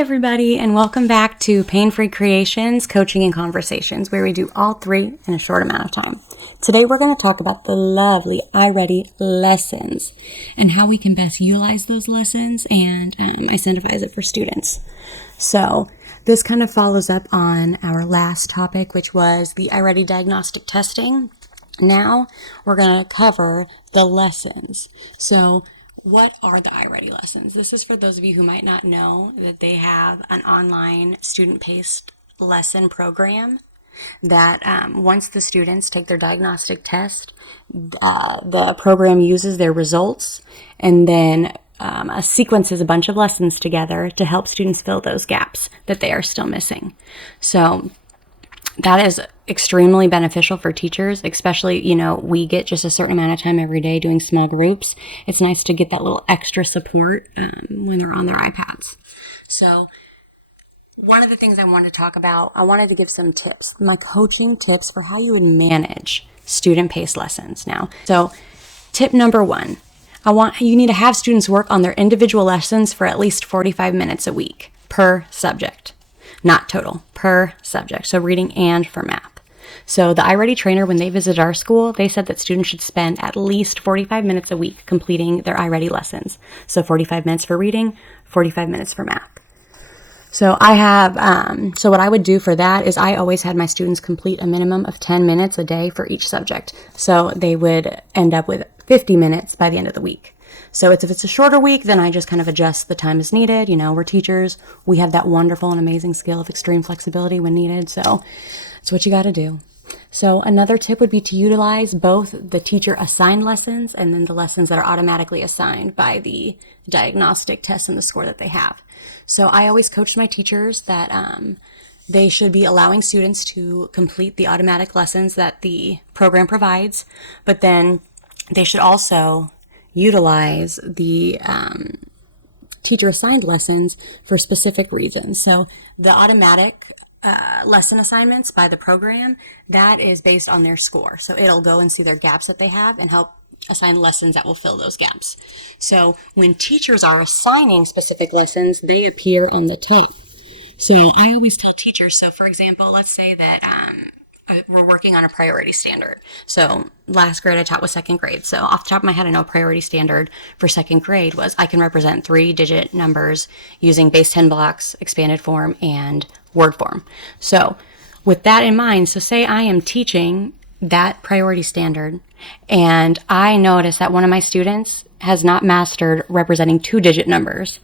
everybody, and welcome back to Pain-Free Creations, Coaching and Conversations, where we do all three in a short amount of time. Today we're going to talk about the lovely iReady lessons and how we can best utilize those lessons and incentivize it for students. So this kind of follows up on our last topic, which was the iReady diagnostic testing. Now we're going to cover the lessons. So what are the iReady lessons? This is for those of you who might not know that they have an online student-paced lesson program that once the students take their diagnostic test, the program uses their results and then sequences a bunch of lessons together to help students fill those gaps that they are still missing. So that is extremely beneficial for teachers, especially, we get just a certain amount of time every day doing small groups. It's nice to get that little extra support when they're on their iPads. So one of the things I wanted to talk about, I wanted to give some tips, my coaching tips for how you would manage student-paced lessons now. So tip number one, you need to have students work on their individual lessons for at least 45 minutes a week per subject. Not total, per subject. So reading and for math. So the iReady trainer, when they visited our school, they said that students should spend at least 45 minutes a week completing their iReady lessons. So 45 minutes for reading, 45 minutes for math. So so what I would do for that is I always had my students complete a minimum of 10 minutes a day for each subject. So they would end up with 50 minutes by the end of the week. So if it's a shorter week, then I just kind of adjust the time as needed. We're teachers. We have that wonderful and amazing skill of extreme flexibility when needed. So it's what you got to do. So another tip would be to utilize both the teacher assigned lessons and then the lessons that are automatically assigned by the diagnostic test and the score that they have. So I always coach my teachers that they should be allowing students to complete the automatic lessons that the program provides, but then they should also utilize the teacher assigned lessons for specific reasons. So the automatic lesson assignments by the program, that is based on their score. So it'll go and see their gaps that they have and help assign lessons that will fill those gaps. So when teachers are assigning specific lessons, they appear on the top. So I always tell teachers, so for example, let's say that we're working on a priority standard. So last grade I taught was second grade. So off the top of my head, I know priority standard for second grade was I can represent 3-digit numbers using base 10 blocks, expanded form, and word form. So with that in mind, so say I am teaching that priority standard and I notice that one of my students has not mastered representing 2-digit numbers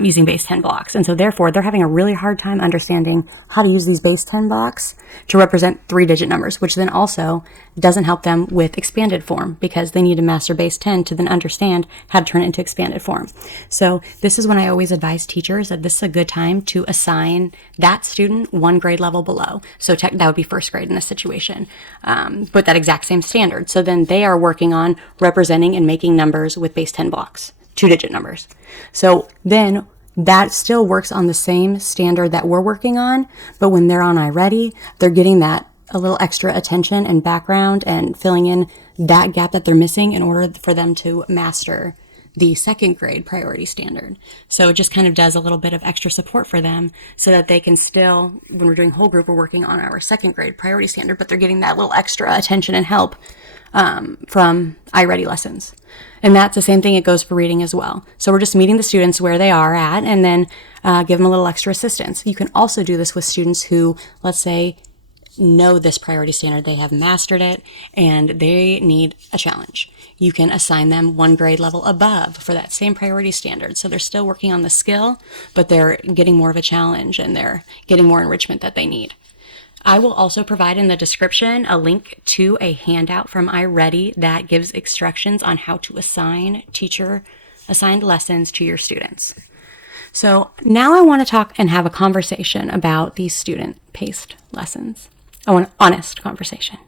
using base 10 blocks. And so therefore, they're having a really hard time understanding how to use these base 10 blocks to represent 3-digit numbers, which then also doesn't help them with expanded form because they need to master base 10 to then understand how to turn it into expanded form. So this is when I always advise teachers that this is a good time to assign that student one grade level below. So that would be first grade in this situation, but that exact same standard. So then they are working on representing and making numbers with base 10 blocks. 2-digit numbers. So then that still works on the same standard that we're working on, but when they're on iReady, they're getting that a little extra attention and background and filling in that gap that they're missing in order for them to master the second grade priority standard. So it just kind of does a little bit of extra support for them so that they can still, when we're doing whole group, we're working on our second grade priority standard, but they're getting that little extra attention and help from iReady lessons. And that's the same thing, it goes for reading as well. So we're just meeting the students where they are at and then give them a little extra assistance. You can also do this with students who, let's say, know this priority standard, they have mastered it, and they need a challenge. You can assign them one grade level above for that same priority standard. So they're still working on the skill, but they're getting more of a challenge and they're getting more enrichment that they need. I will also provide in the description a link to a handout from iReady that gives instructions on how to assign teacher-assigned lessons to your students. So now I want to talk and have a conversation about these student-paced lessons. I want an honest conversation.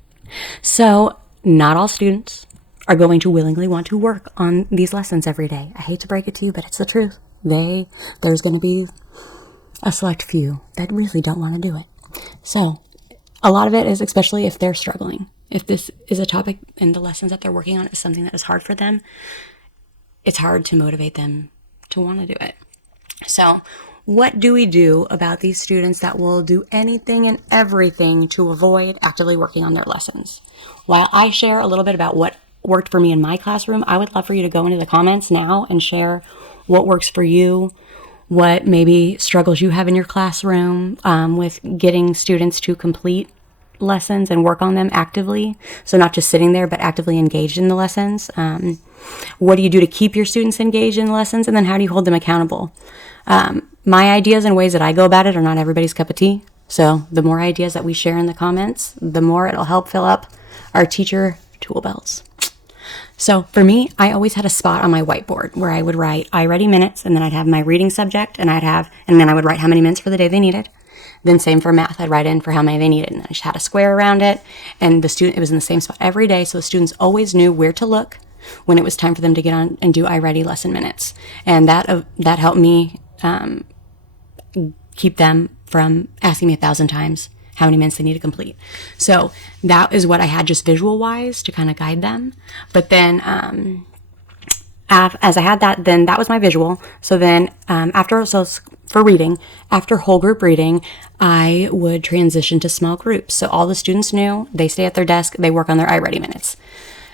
So not all students are going to willingly want to work on these lessons every day. I hate to break it to you, but it's the truth. There's going to be a select few that really don't want to do it. So a lot of it is, especially if they're struggling, if this is a topic and the lessons that they're working on is something that is hard for them, it's hard to motivate them to want to do it. So what do we do about these students that will do anything and everything to avoid actively working on their lessons? While I share a little bit about what worked for me in my classroom, I would love for you to go into the comments now and share what works for you, what maybe struggles you have in your classroom with getting students to complete lessons and work on them actively. So not just sitting there, but actively engaged in the lessons. What do you do to keep your students engaged in the lessons? And then how do you hold them accountable? My ideas and ways that I go about it are not everybody's cup of tea. So the more ideas that we share in the comments, the more it'll help fill up our teacher tool belts. So for me, I always had a spot on my whiteboard where I would write iReady minutes, and then I'd have my reading subject, and then I would write how many minutes for the day they needed. Then same for math, I'd write in for how many they needed, and I just had a square around it, and it was in the same spot every day, so the students always knew where to look when it was time for them to get on and do iReady lesson minutes. And that helped me keep them from asking me 1,000 times how many minutes they need to complete. So that is what I had just visual wise to kind of guide them. But then as I had that, then that was my visual. So then for reading, after whole group reading, I would transition to small groups. So all the students knew they stay at their desk, they work on their iReady minutes.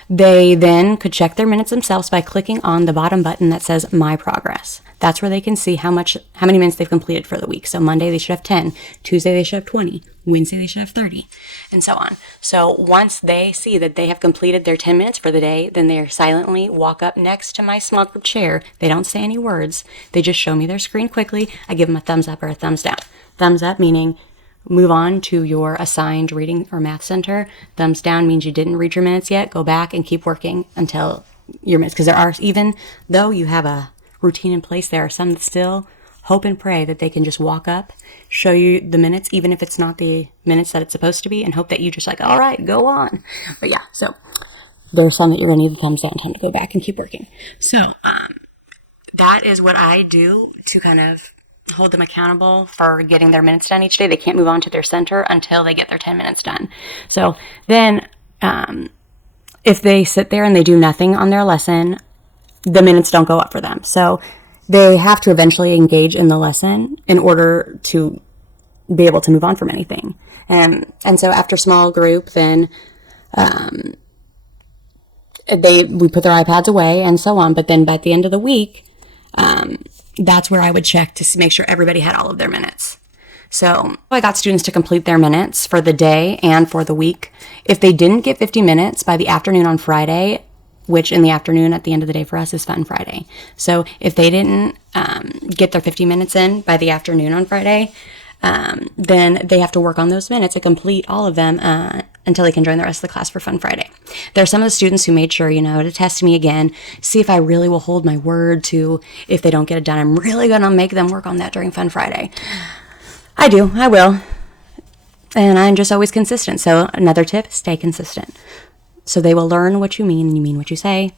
They then could check their minutes themselves by clicking on the bottom button that says My Progress. That's where they can see how many minutes they've completed for the week. So Monday they should have 10, Tuesday they should have 20, Wednesday they should have 30, and so on. So once they see that they have completed their 10 minutes for the day, then they silently walk up next to my small group chair. They don't say any words. They just show me their screen quickly. I give them a thumbs up or a thumbs down. Thumbs up meaning move on to your assigned reading or math center. Thumbs down means you didn't read your minutes yet. Go back and keep working until your minutes. Because there are, even though you have a routine in place, there are some that still hope and pray that they can just walk up, show you the minutes, even if it's not the minutes that it's supposed to be, and hope that you just all right, go on. But yeah, so there are some that you're going to need the thumbs down time to go back and keep working. So that is what I do to kind of hold them accountable for getting their minutes done each day. They can't move on to their center until they get their 10 minutes done. So then if they sit there and they do nothing on their lesson, the minutes don't go up for them. So they have to eventually engage in the lesson in order to be able to move on from anything. And so after small group, then we put their iPads away and so on. But then by the end of the week, that's where I would check to make sure everybody had all of their minutes. So I got students to complete their minutes for the day and for the week. If they didn't get 50 minutes by the afternoon on Friday, which in the afternoon at the end of the day for us is Fun Friday. So if they didn't get their 50 minutes in by the afternoon on Friday, then they have to work on those minutes and complete all of them until they can join the rest of the class for Fun Friday. There are some of the students who made sure, to test me again, see if I really will hold my word to, if they don't get it done, I'm really going to make them work on that during Fun Friday. I will. And I'm just always consistent. So another tip, stay consistent. So they will learn what you mean and you mean what you say.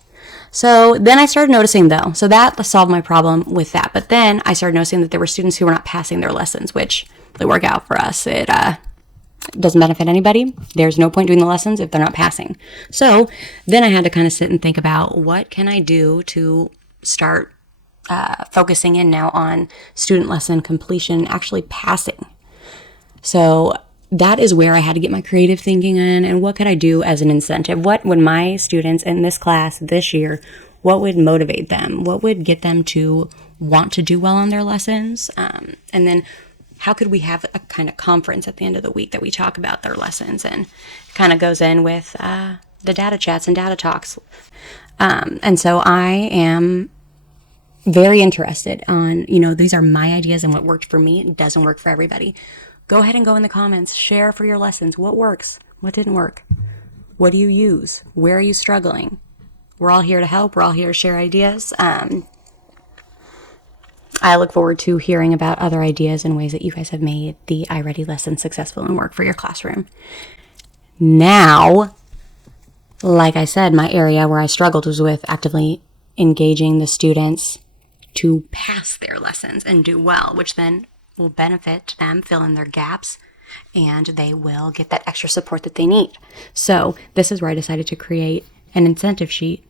So then I started noticing though, so that solved my problem with that. But then I started noticing that there were students who were not passing their lessons, which they work out for us. It doesn't benefit anybody. There's no point doing the lessons if they're not passing. So then I had to kind of sit and think about what can I do to start focusing in now on student lesson completion, actually passing. So that is where I had to get my creative thinking in, and what could I do as an incentive? What would my students in this class this year, what would motivate them? What would get them to want to do well on their lessons? And then how could we have a kind of conference at the end of the week that we talk about their lessons, and it kind of goes in with the data chats and data talks. And so I am very interested on, these are my ideas and what worked for me. It doesn't work for everybody. Go ahead and go in the comments, share for your lessons. What works? What didn't work? What do you use? Where are you struggling? We're all here to help. We're all here to share ideas. I look forward to hearing about other ideas and ways that you guys have made the iReady lesson successful and work for your classroom. Now, like I said, my area where I struggled was with actively engaging the students to pass their lessons and do well, which then will benefit them, fill in their gaps, and they will get that extra support that they need. So this is where I decided to create an incentive sheet.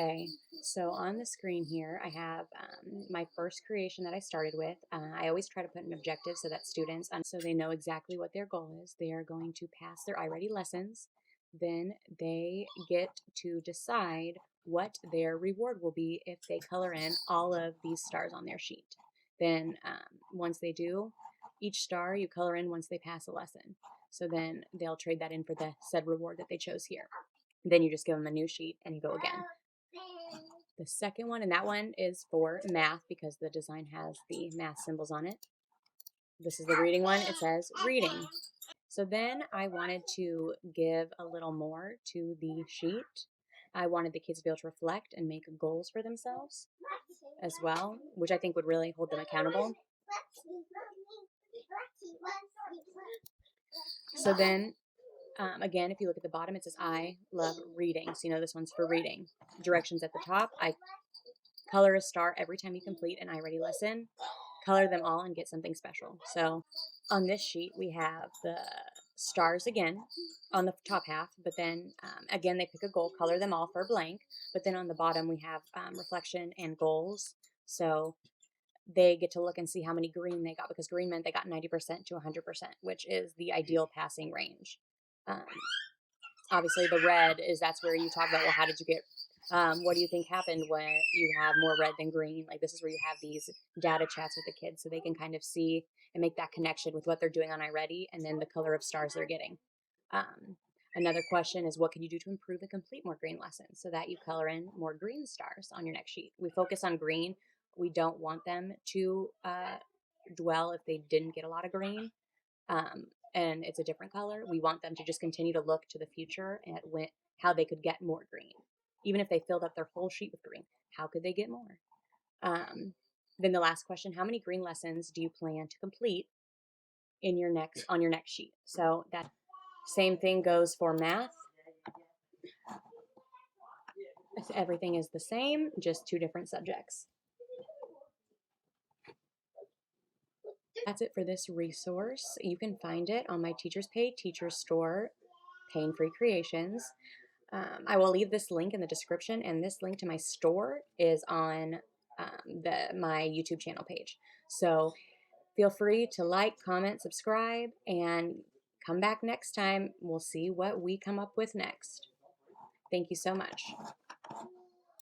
Okay, so on the screen here, I have my first creation that I started with. I always try to put an objective so that students, so they know exactly what their goal is. They are going to pass their iReady lessons. Then they get to decide what their reward will be if they color in all of these stars on their sheet. Then once they do, each star you color in once they pass a lesson. So then they'll trade that in for the said reward that they chose here. Then you just give them a new sheet and you go again. The second one, and that one is for math because the design has the math symbols on it. This is the reading one. It says reading. So then I wanted to give a little more to the sheet. I wanted the kids to be able to reflect and make goals for themselves as well, which I think would really hold them accountable. So then again, if you look at the bottom, it says I love reading. So you know this one's for reading. Directions at the top. I color a star every time you complete an iReady lesson. Color them all and get something special. So on this sheet, we have the stars again on the top half, but then again, they pick a goal, color them all for blank. But then on the bottom, we have reflection and goals. So they get to look and see how many green they got, because green meant they got 90% to 100%, which is the ideal passing range. Obviously, the red is that's where you talk about, well, how did you get, what do you think happened when you have more red than green? Like, this is where you have these data chats with the kids so they can kind of see and make that connection with what they're doing on iReady and then the color of stars they're getting. Another question is, what can you do to improve and complete more green lessons so that you color in more green stars on your next sheet? We focus on green. We don't want them to dwell if they didn't get a lot of green. And it's a different color. We want them to just continue to look to the future at how they could get more green. Even if they filled up their whole sheet with green, how could they get more? Then the last question, how many green lessons do you plan to complete on your next sheet? So that same thing goes for math. Everything is the same, just two different subjects. That's it for this resource. You can find it on my Teachers Pay Teachers Store, Pain-Free Creations. I will leave this link in the description, and this link to my store is on my YouTube channel page. So feel free to like, comment, subscribe, and come back next time. We'll see what we come up with next. Thank you so much.